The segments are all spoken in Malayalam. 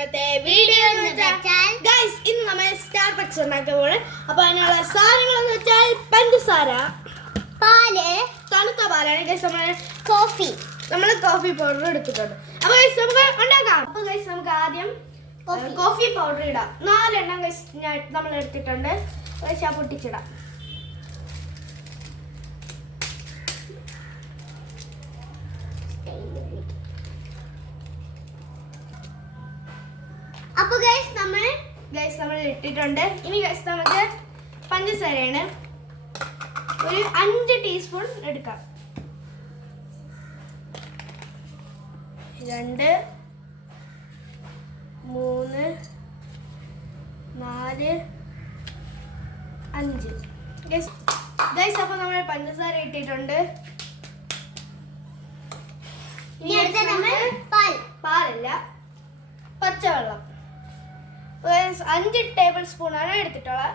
ഇന്നത്തെ വീഡിയോ എന്ന് വെച്ചാൽ ഗൈസ് ഇന്ന് നമ്മൾ സ്റ്റാർ ബക്സ് ഉണ്ടാക്കാൻ പോണ്. അപ്പൊ അതിനുള്ള സാധനങ്ങൾ എന്ന് വെച്ചാൽ പഞ്ചസാര പാൽ തണുത്ത പാലാണ്. ഗൈസ് നമ്മൾ കോഫി നമ്മൾ കോഫി പൗഡർ എടുത്തിട്ടുണ്ട്. അപ്പൊ ഗൈസ് നമുക്ക് ഉണ്ടാക്കാം. അപ്പൊ ഗൈസ് നമുക്ക് ആദ്യം കോഫി. പൗഡർ ഇടാം. നാലെണ്ണം ഗൈസ് ഞാൻ നമ്മൾ എടുത്തിട്ടുണ്ട്. ഗൈസ് ആ പൊട്ടിച്ചിടാം. അപ്പൊ ഗൈസ് നമ്മൾ ഗൈസ് നമ്മൾ ഇട്ടിട്ടുണ്ട്. ഇനി ഗൈസ് നമുക്ക് പഞ്ചസാരയാണ് ഒരു അഞ്ച് ടീസ്പൂൺ എടുക്കാം. രണ്ട് മൂന്ന് നാല് അഞ്ച്. ഗൈസ് ഗൈസ് അപ്പോൾ നമ്മൾ പഞ്ചസാര ഇട്ടിട്ടുണ്ട്. ഇനി അടുത്ത നമ്മൾ പാൽ. പാലല്ല പച്ചവെള്ളം. Guys, അഞ്ച് ടേബിൾ സ്പൂൺ ആണ് എടുത്തിട്ടുള്ളത്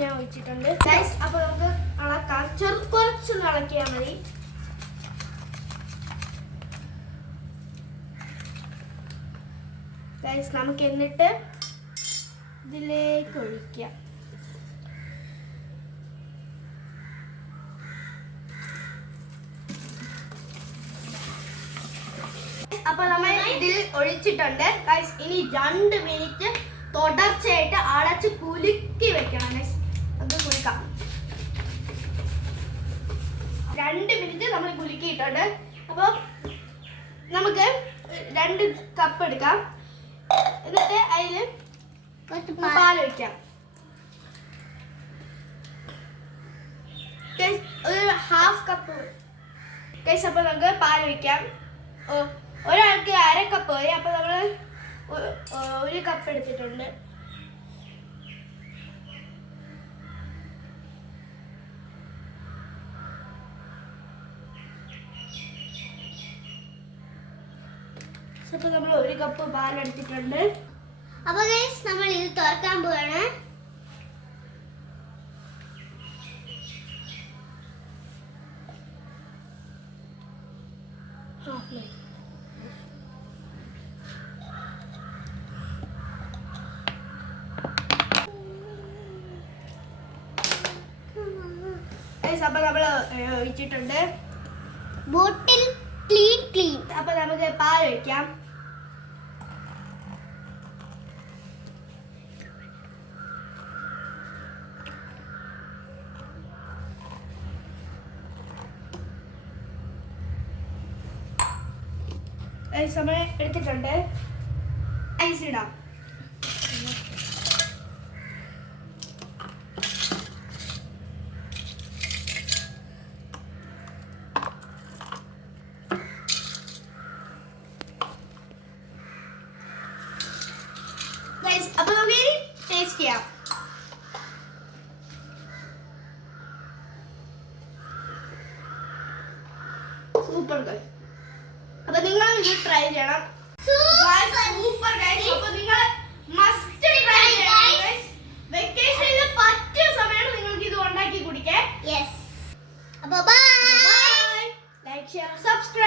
ഞാൻ ഒഴിച്ചിട്ടുണ്ട്. അപ്പോൾ നമുക്ക് അളക്കാം. ചെറു കുറച്ചൊന്ന് ഇളക്കിയാൽ മതി. നമുക്ക് എന്നിട്ട് ഇതിലേക്ക് ഒഴിക്കാം. അപ്പൊ നമ്മൾ ഇതിൽ ഒഴിച്ചിട്ടുണ്ട്. ഗൈസ് ഇനി രണ്ട് മിനിറ്റ് തുടർച്ചയായിട്ട് അടച്ച് കുലുക്കി വെക്കണം. ഗൈസ് അത് കുലുക്കാം. രണ്ട് മിനിറ്റ് നമ്മൾ കുലുക്കിയിട്ടുണ്ട്. അപ്പോൾ നമുക്ക് രണ്ട് കപ്പ് എടുക്കാം. എന്നിട്ട് അതിൽ കുറച്ച് പാൽ. ഒഴിക്കാം. ഒരു ഹാഫ് കപ്പ് അപ്പോൾ നമുക്ക് പാൽ ഒഴിക്കാം. ഓ, ഒരാൾക്ക് അര കപ്പ് മതി. അപ്പോൾ നമ്മൾ ഒരു കപ്പ് എടുത്തിട്ടുണ്ട്. അപ്പോൾ നമ്മൾ ഒരു കപ്പ് പാൽ എടുത്തിട്ടുണ്ട്. അപ്പൊ ഗൈസ് നമ്മൾ ഇത് തുറക്കാൻ പോവാണ്. Guys, അപ്പോൾ നമ്മൾ ഒഴിച്ചിട്ടുണ്ട്. Bottle clean clean. അപ്പൊ നമുക്ക് പാൽ ഒഴിക്കാം. സമയം എടുത്തിട്ടുണ്ട്. ഐസ് ഇടാം. അപ്പൊ നമുക്ക് ടേസ്റ്റ് ചെയ്യാം. സൂപ്പർ ഗൈസ് അപ്പൊ നിങ്ങൾ ഇത് ട്രൈ ചെയ്യണം. സൂപ്പർ ഗൈസ് അപ്പൊ നിങ്ങൾ മസ്റ്റ് ട്രൈ ചെയ്യണം വെക്കേഷനിൽ പറ്റിയ സമയമാണ് നിങ്ങൾക്ക് ഇത് ഉണ്ടാക്കി കുടിക്കാൻ. യെസ് അപ്പൊ ബൈ ലൈക്ക് ഷെയർ സബ്സ്ക്രൈബ്